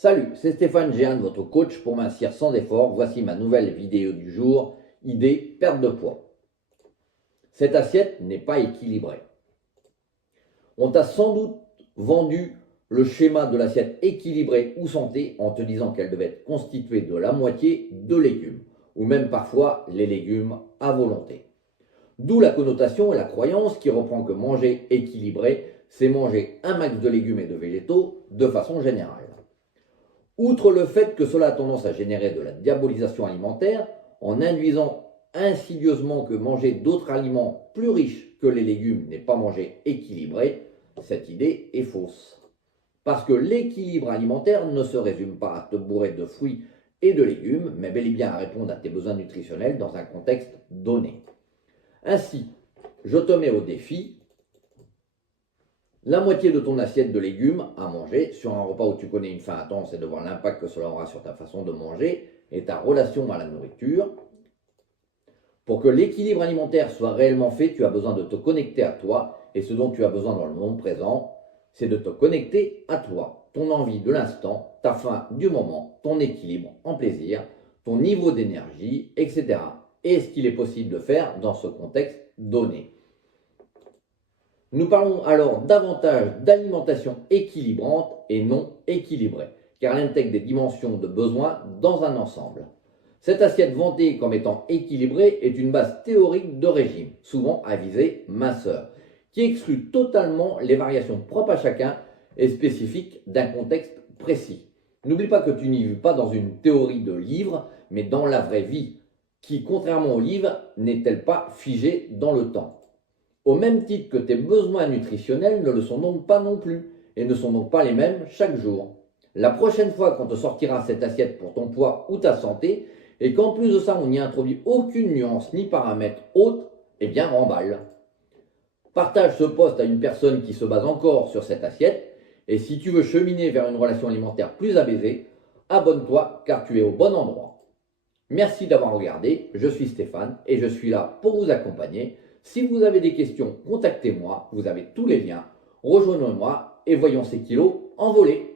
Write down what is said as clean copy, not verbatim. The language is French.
Salut, c'est Stéphane Géant, votre coach pour mincir sans effort. Voici ma nouvelle vidéo du jour, idée perte de poids. Cette assiette n'est pas équilibrée. On t'a sans doute vendu le schéma de l'assiette équilibrée ou santé en te disant qu'elle devait être constituée de la moitié de légumes, ou même parfois les légumes à volonté. D'où la connotation et la croyance qui reprend que manger équilibré, c'est manger un max de légumes et de végétaux de façon générale. Outre le fait que cela a tendance à générer de la diabolisation alimentaire, en induisant insidieusement que manger d'autres aliments plus riches que les légumes n'est pas manger équilibré, cette idée est fausse. Parce que l'équilibre alimentaire ne se résume pas à te bourrer de fruits et de légumes, mais bel et bien à répondre à tes besoins nutritionnels dans un contexte donné. Ainsi, je te mets au défi la moitié de ton assiette de légumes à manger sur un repas où tu connais une faim intense et de voir l'impact que cela aura sur ta façon de manger et ta relation à la nourriture. Pour que l'équilibre alimentaire soit réellement fait, tu as besoin de te connecter à toi et ce dont tu as besoin dans le moment présent, c'est de te connecter à toi, ton envie de l'instant, ta faim du moment, ton équilibre en plaisir, ton niveau d'énergie, etc. Et ce qu'il est possible de faire dans ce contexte donné. Nous parlons alors davantage d'alimentation équilibrante et non équilibrée, car elle intègre des dimensions de besoins dans un ensemble. Cette assiette vantée comme étant équilibrée est une base théorique de régime, souvent à visée minceur, qui exclut totalement les variations propres à chacun et spécifiques d'un contexte précis. N'oublie pas que tu n'y vis pas dans une théorie de livre, mais dans la vraie vie, qui, contrairement au livre, n'est-elle pas figée dans le temps. Au même titre que tes besoins nutritionnels ne le sont donc pas non plus, et ne sont donc pas les mêmes chaque jour. La prochaine fois qu'on te sortira cette assiette pour ton poids ou ta santé, et qu'en plus de ça on n'y introduit aucune nuance ni paramètre autre, eh bien remballe. Partage ce post à une personne qui se base encore sur cette assiette, et si tu veux cheminer vers une relation alimentaire plus apaisée, abonne-toi car tu es au bon endroit. Merci d'avoir regardé, je suis Stéphane et je suis là pour vous accompagner. Si vous avez des questions, contactez-moi, vous avez tous les liens. Rejoignez-moi et voyons ces kilos envoler.